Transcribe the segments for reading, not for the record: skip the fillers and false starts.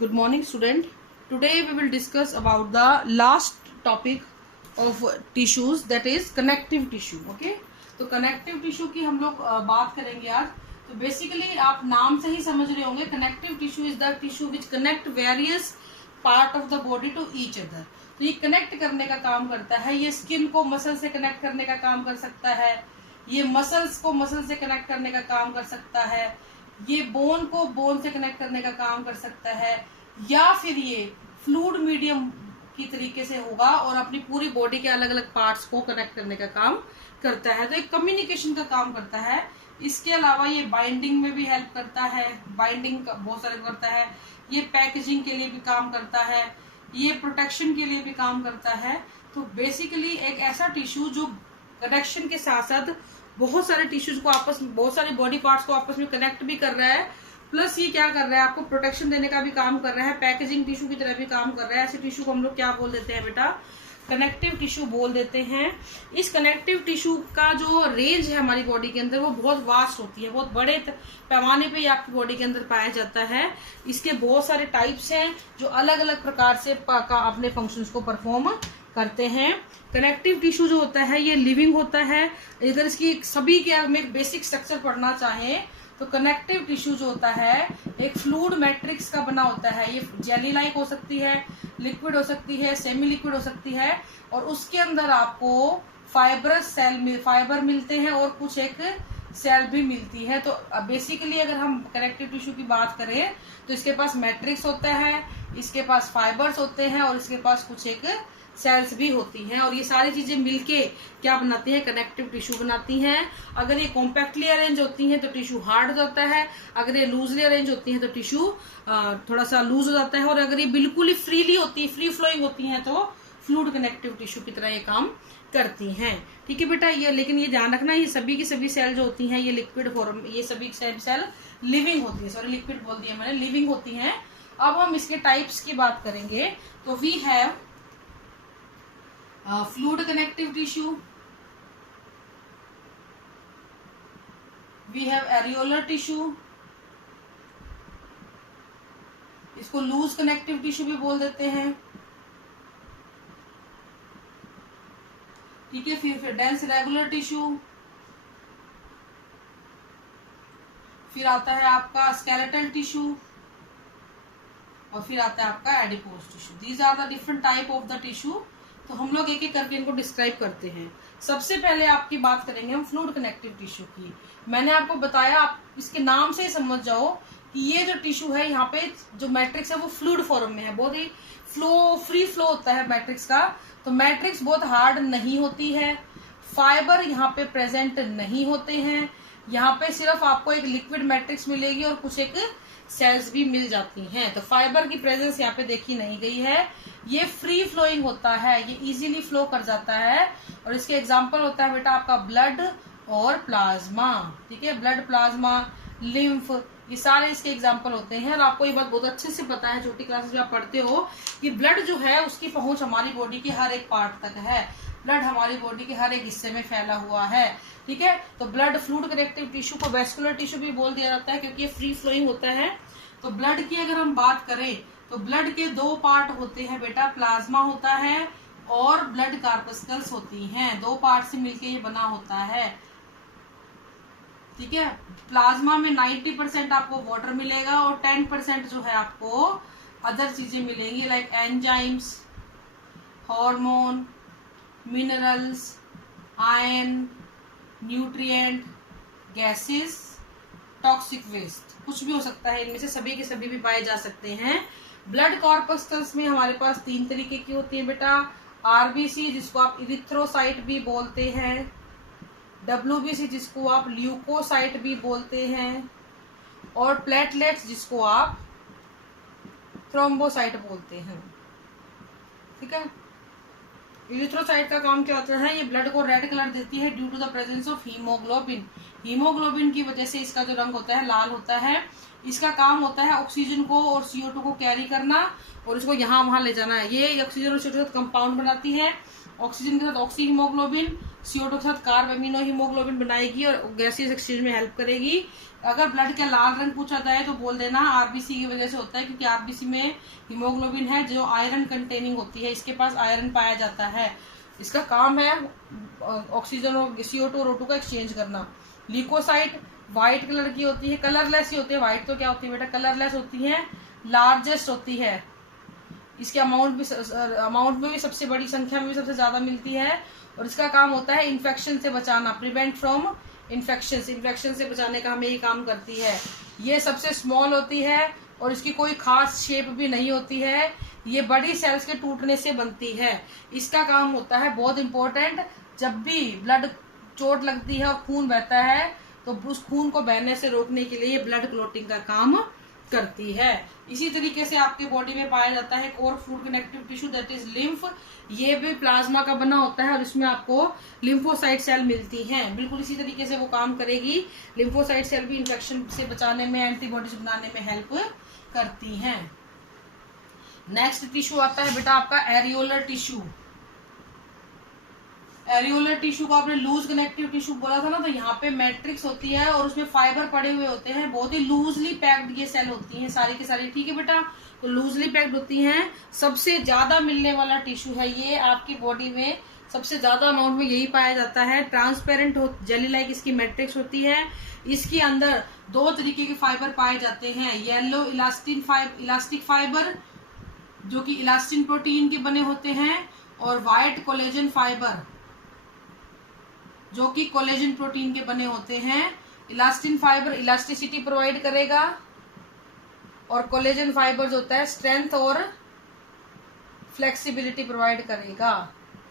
Good morning, student. Today we will discuss about the last topic of tissues, that is connective tissue. Okay, तो connective tissue की हम लोग बात करेंगे आज. तो बेसिकली आप नाम से ही समझ रहे होंगे, connective tissue is the tissue which connect various part of the body to each other. तो ये कनेक्ट करने का काम करता है. ये स्किन को मसल से कनेक्ट करने का काम कर सकता है, ये मसल्स को मसल से कनेक्ट करने का काम कर सकता है, ये बोन को बोन से कनेक्ट करने का काम कर सकता है, या फिर ये फ्लूइड मीडियम की तरीके से होगा और अपनी पूरी बॉडी के अलग अलग पार्ट्स को कनेक्ट करने का काम करता है. तो एक कम्युनिकेशन का काम करता है. इसके अलावा ये बाइंडिंग में भी हेल्प करता है, बाइंडिंग बहुत सारे करता है. ये पैकेजिंग के लिए भी काम करता है, ये प्रोटेक्शन के लिए भी काम करता है. तो बेसिकली एक ऐसा टिश्यू जो कनेक्शन के साथ साथ बहुत सारे टिश्यूज को आपस में, बहुत सारे बॉडी पार्ट्स को आपस में कनेक्ट भी कर रहा है, प्लस ये क्या कर रहा है, आपको प्रोटेक्शन देने का भी काम कर रहा है, पैकेजिंग टिश्यू की तरह भी काम कर रहा है. ऐसे टिश्यू को हम लोग क्या बोल देते हैं बेटा? कनेक्टिव टिश्यू बोल देते हैं. इस कनेक्टिव टिश्यू का जो रेंज है हमारी बॉडी के अंदर वो बहुत वास्ट होती है, बहुत बड़े पैमाने पे ये आपकी बॉडी के अंदर पाया जाता है. इसके बहुत सारे टाइप्स हैं जो अलग अलग प्रकार से अपने फंक्शंस को परफॉर्म करते हैं. कनेक्टिव टिश्यू जो होता है ये लिविंग होता है. अगर इसकी सभी के हम एक बेसिक स्ट्रक्चर पढ़ना चाहें तो कनेक्टिव टिश्यू जो होता है एक फ्लूइड मैट्रिक्स का बना होता है. ये जेली लाइक हो सकती है, लिक्विड हो सकती है, सेमी लिक्विड हो सकती है, और उसके अंदर आपको फाइबर मिलते हैं और कुछ एक सेल भी मिलती है. तो बेसिकली अगर हम कनेक्टिव टिश्यू की बात करें तो इसके पास मैट्रिक्स होता है, इसके पास फाइबर्स होते हैं और इसके पास कुछ एक सेल्स भी होती हैं, और ये सारी चीजें मिलके क्या बनाती हैं? कनेक्टिव टिश्यू बनाती हैं. अगर ये कॉम्पैक्टली अरेंज होती हैं तो टिश्यू हार्ड हो जाता है, अगर ये लूजली अरेंज होती हैं तो टिश्यू थोड़ा सा लूज हो जाता है, और अगर ये बिल्कुल ही फ्रीली होती है, फ्री फ्लोइंग होती हैं तो फ्लूइड कनेक्टिव टिश्यू की तरह ये काम करती हैं. ठीक है बेटा. ये लेकिन ये ध्यान रखना, ये सभी की सभी सेल जो होती हैं ये लिक्विड फॉर्म, ये सभी सेल लिविंग होती है. सॉरी, लिक्विड बोल दिया मैंने, लिविंग होती हैं. अब हम इसके टाइप्स की बात करेंगे. तो we have fluid connective tissue, we have areolar tissue, इसको लूज कनेक्टिव टिश्यू भी बोल देते हैं. ठीक है. फिर डेंस रेगुलर टिश्यू, फिर आता है आपका स्केलेटल टिश्यू, और फिर आता है आपका adipose tissue. These are the different type of the tissue. तो हम लोग एक एक करके इनको डिस्क्राइब करते हैं. सबसे पहले आपकी बात करेंगे हम फ्लूइड कनेक्टिव टिश्यू की. मैंने आपको बताया, आप इसके नाम से ही समझ जाओ कि ये जो टिश्यू है यहाँ पे जो मैट्रिक्स है वो फ्लूइड फॉर्म में है, बहुत ही फ्री फ्लो होता है मैट्रिक्स का. तो मैट्रिक्स बहुत हार्ड नहीं होती है, फाइबर यहाँ पे प्रेजेंट नहीं होते हैं, यहाँ पे सिर्फ आपको एक लिक्विड मैट्रिक्स मिलेगी और कुछ एक सेल्स भी मिल जाती हैं. तो फाइबर की प्रेजेंस यहाँ पे देखी नहीं गई है. ये फ्री फ्लोइंग होता है, ये इजीली फ्लो कर जाता है, और इसके एग्जांपल होता है बेटा आपका ब्लड और प्लाज्मा. ठीक है. ब्लड, प्लाज्मा, लिम्फ, ये सारे इसके एग्जांपल होते हैं. और आपको ये बात बहुत अच्छे से पता है, छोटी क्लासेस में आप पढ़ते हो कि ब्लड जो है उसकी पहुंच हमारी बॉडी के हर एक पार्ट तक है. ब्लड हमारी बॉडी के हर एक हिस्से में फैला हुआ है. ठीक है. तो ब्लड, फ्लूइड कनेक्टिव टिश्यू को वेस्कुलर टिश्यू भी बोल दिया जाता है क्योंकि ये फ्री फ्लोइंग होता है. तो ब्लड की अगर हम बात करें तो ब्लड के दो पार्ट होते हैं बेटा, प्लाज्मा होता है और ब्लड कार्पस्कल्स होती हैं. दो पार्ट से मिलके ये बना होता है. ठीक है. प्लाज्मा में 90% आपको वाटर मिलेगा और 10% जो है आपको अदर चीजें मिलेंगी, like enzymes, hormone, minerals, iron, nutrient, gases, toxic waste, कुछ भी हो सकता है. इनमें से सभी के सभी भी पाए जा सकते हैं. ब्लड कॉर्पस्कल्स में हमारे पास 3 तरीके की होती है बेटा. आरबीसी जिसको आप इरिथ्रोसाइट भी बोलते हैं, डब्ल्यूबीसी जिसको आप ल्यूकोसाइट भी बोलते हैं, और प्लेटलेट्स जिसको आप थ्रोम्बोसाइट बोलते हैं. ठीक है. इरिथ्रोसाइट का काम क्या होता है? ये ब्लड को रेड कलर देती है due to the presence of haemoglobin. Haemoglobin की वजह से इसका जो रंग होता है लाल होता है. इसका काम होता है ऑक्सीजन को और CO2 को कैरी करना और इसको यहाँ वहां ले जाना है. ये ऑक्सीजन और CO2 कंपाउंड बनाती है ऑक्सीजन के साथ ऑक्सी हीमोग्लोबिन, CO2 के साथ कार्ब एमिनो हीमोग्लोबिन बनाएगी और गैसेस एक्सचेंज में हेल्प करेगी। अगर ब्लड का लाल रंग पूछा जाए तो बोल देना आरबीसी की वजह से होता है, क्योंकि आरबीसी में हीमोग्लोबिन है जो आयरन कंटेनिंग होती है, इसके पास आयरन पाया जाता है। इसका काम है ऑक्सीजन और CO2 और O2 का एक्सचेंज करना। ल्यूकोसाइट व्हाइट कलर की होती है, कलरलेस ही होती है। व्हाइट तो क्या होती है बेटा, कलरलेस होती है, लार्जेस्ट होती है, इसके अमाउंट में भी सबसे बड़ी संख्या में भी सबसे ज्यादा मिलती है। और इसका काम होता है इन्फेक्शन से बचाना, प्रिवेंट फ्रॉम इन्फेक्शन से बचाने का हमें ये काम करती है। ये सबसे स्मॉल होती है और इसकी कोई खास शेप भी नहीं होती है, ये बड़ी सेल्स के टूटने से बनती है। इसका काम होता है बहुत इंपॉर्टेंट, जब भी ब्लड चोट लगती है और खून बहता है तो उस खून को बहने से रोकने के लिए ये ब्लड क्लॉटिंग का काम करती है। इसी तरीके से आपके बॉडी में पाया जाता है एक और fluid connective tissue that is lymph. ये भी प्लाज्मा का बना होता है और इसमें आपको लिम्फोसाइट सेल मिलती हैं। बिल्कुल इसी तरीके से वो काम करेगी। लिम्फोसाइट सेल भी इन्फेक्शन से बचाने में, एंटीबॉडीज बनाने में हेल्प करती हैं। नेक्स्ट टिश्यू आता है बेटा आपका एरियोलर टिश्यू। एरियोलर टिश्यू को आपने लूज कनेक्टिव टिश्यू बोला था ना, तो यहाँ पे मैट्रिक्स होती है और उसमें फाइबर पड़े हुए होते हैं, बहुत ही लूजली पैक्ड ये सेल होती हैं सारी की सारी, ठीक है बेटा। तो लूजली पैक्ड होती हैं। सबसे ज्यादा मिलने वाला टिश्यू है ये आपकी बॉडी में, सबसे ज्यादा अमाउंट में यही पाया जाता है। ट्रांसपेरेंट जेली लाइक इसकी मैट्रिक्स होती है। इसके अंदर दो तरीके के फाइबर पाए जाते हैं, येलो इलास्टिक फाइबर जो कि इलास्टिन प्रोटीन के बने होते हैं, और व्हाइट कोलेजन फाइबर जो कि कोलेजन प्रोटीन के बने होते हैं। इलास्टिन फाइबर इलास्टिसिटी प्रोवाइड करेगा और कोलेजन फाइबर जो होता है स्ट्रेंथ और फ्लेक्सिबिलिटी प्रोवाइड करेगा,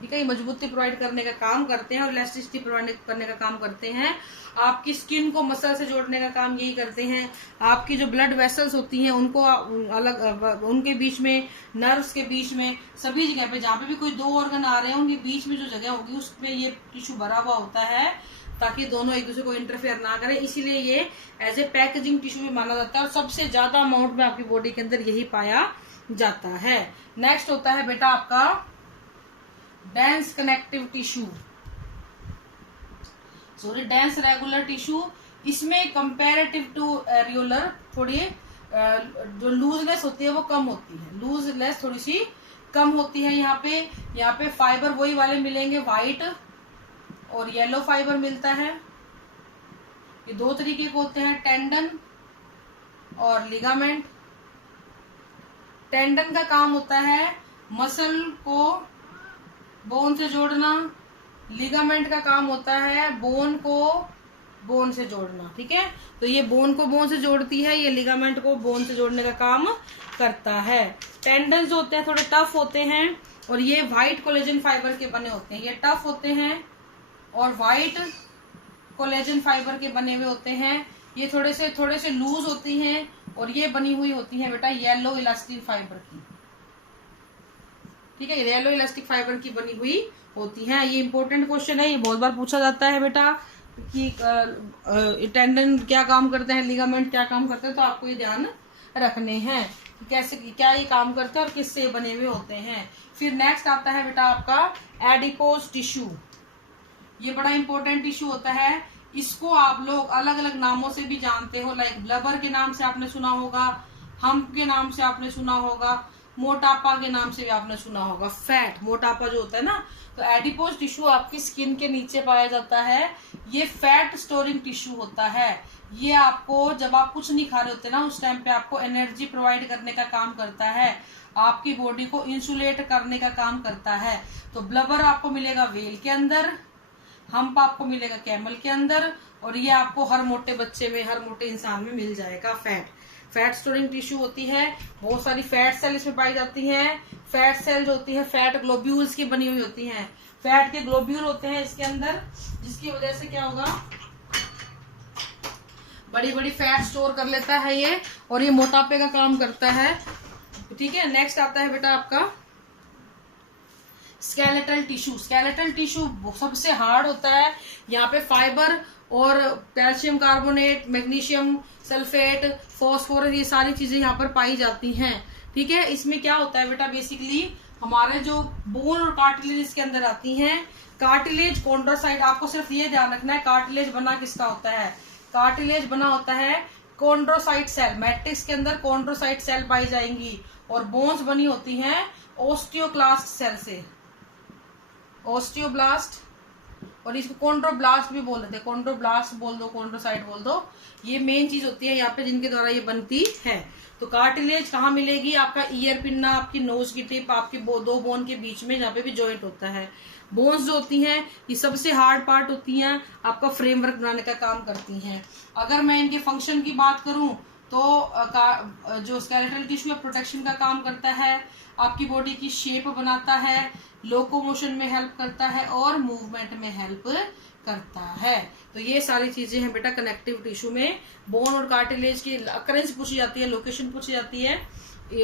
ठीक है। ये मजबूती प्रोवाइड करने का काम करते हैं और इलास्टिसिटी प्रोवाइड करने का काम करते हैं। आपकी स्किन को मसल से जोड़ने का काम यही करते हैं। आपकी जो ब्लड वेसल्स होती हैं उनको अलग, उनके बीच में, नर्व्स के बीच में, सभी जगह पे जहाँ पे भी कोई दो ऑर्गन आ रहे हैं उनके बीच में जो जगह होगी उसमें ये टिश्यू भरा हुआ होता है, ताकि दोनों एक दूसरे को इंटरफेयर ना करें। इसीलिए ये एज ए पैकेजिंग टिश्यू भी माना जाता है और सबसे ज्यादा अमाउंट में आपकी बॉडी के अंदर यही पाया जाता है। नेक्स्ट होता है बेटा आपका dense connective tissue, sorry dense regular tissue. इसमें कंपैरेटिव टू एरियोलर थोड़ी जो लूजनेस होती है वो कम होती है, लूजनेस थोड़ी सी कम होती है। यहाँ पे फाइबर वही वाले मिलेंगे, व्हाइट और येलो फाइबर मिलता है। ये दो तरीके के होते हैं, टेंडन और लिगामेंट। टेंडन का काम होता है मसल को बोन से जोड़ना, लिगामेंट का काम होता है बोन को बोन से जोड़ना, ठीक है। तो ये बोन को बोन से जोड़ती है, ये लिगामेंट को बोन से जोड़ने का काम करता है। टेंडन जो होते हैं थोड़े टफ होते हैं और ये व्हाइट कोलेजन फाइबर के बने होते हैं। ये टफ होते हैं और व्हाइट कोलेजन फाइबर के बने हुए होते हैं। ये थोड़े से लूज होती हैं और ये बनी हुई होती है बेटा येलो इलास्टिक फाइबर की, ठीक है। येलो इलास्टिक फाइबर की बनी हुई होती है। ये इंपॉर्टेंट क्वेश्चन है, ये बहुत बार पूछा जाता है बेटा कि टेंडन क्या काम करते हैं, लिगामेंट क्या काम करते हैं, तो आपको ये ध्यान रखने हैं कि कैसे क्या ये काम करते हैं और किससे बने हुए होते हैं। फिर नेक्स्ट आता है बेटा आपका एडिपोज टिश्यू। ये बड़ा इंपॉर्टेंट टिश्यू होता है। इसको आप लोग अलग अलग नामों से भी जानते हो, लाइक ब्लबर के नाम से आपने सुना होगा, हम्प के नाम से आपने सुना होगा, मोटापा के नाम से भी आपने सुना होगा, फैट, मोटापा जो होता है ना। तो एडिपोज टिश्यू आपकी स्किन के नीचे पाया जाता है। ये फैट स्टोरिंग टिश्यू होता है। ये आपको जब आप कुछ नहीं खा रहे होते ना उस टाइम पे आपको एनर्जी प्रोवाइड करने का काम करता है, आपकी बॉडी को इंसुलेट करने का काम करता है। तो ब्लबर आपको मिलेगा व्हेल के अंदर, हम्प आपको मिलेगा कैमल के अंदर, और ये आपको हर मोटे बच्चे में, हर मोटे इंसान में मिल जाएगा। फैट स्टोरिंग टिश्यू होती है। बहुत सारी फैट सेल इसमें पाई जाती हैं। फैट सेल जो होती है फैट ग्लोब्यूल्स की बनी हुई होती हैं। फैट के ग्लोब्यूल होते हैं इसके अंदर, जिसकी वजह से क्या होगा, बड़ी बड़ी फैट स्टोर कर लेता है ये, और ये मोटापे का काम करता है, ठीक है। नेक्स्ट आता है बेटा आपका स्केलेटल टिश्यू, स्केलेटल टिश्यू सबसे हार्ड होता है। यहाँ पे फाइबर और calcium carbonate, magnesium sulphate, phosphorus, ये सारी चीजें यहाँ पर पाई जाती हैं। ठीक है, इसमें क्या होता है बेटा, बेसिकली हमारे जो बोन और कार्टिलेज के अंदर आती हैं। कार्टिलेज, कॉन्ड्रोसाइट, आपको सिर्फ ये ध्यान रखना है कार्टिलेज बना किसका होता है, कार्टिलेज बना होता है कॉन्ड्रोसाइट सेल, मैट्रिक्स के अंदर कॉन्ड्रोसाइट सेल पाई जाएंगी, और बोन्स बनी होती हैं ओस्टियोक्लास्ट सेल से, ओस्टियोब्लास्ट, और इसको कॉन्ड्रोब्लास्ट भी बोल देते हैं, कॉन्ड्रोब्लास्ट बोल दो, कॉन्ड्रोसाइट बोल दो। ये मेन चीज होती है यहाँ पे जिनके द्वारा ये बनती है। तो कार्टिलेज कहाँ मिलेगी, आपका ईयर पिन्ना, आपकी नोज की टिप, आपकी दो बोन के बीच में जहाँ पे भी जॉइंट होता है। बोन्स जो होती हैं ये सबसे हार्ड पार्ट होती हैं, आपका फ्रेमवर्क बनाने का काम करती हैं। अगर मैं इनके फंक्शन की बात करूं तो जो स्केलेटल टिश्यू है प्रोटेक्शन का काम करता है, आपकी बॉडी की शेप बनाता है, लोकोमोशन में हेल्प करता है और मूवमेंट में हेल्प करता है। तो ये सारी चीजें हैं बेटा कनेक्टिव टिश्यू में। बोन और कार्टिलेज की अकरेंस पूछी जाती है, लोकेशन पूछी जाती है,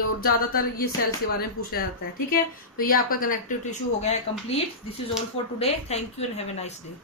और ज्यादातर ये सेल्स के बारे में पूछा जाता है। ठीक है, तो ये आपका कनेक्टिव टिश्यू हो गया है complete. This is all for today. Thank you and have a nice day.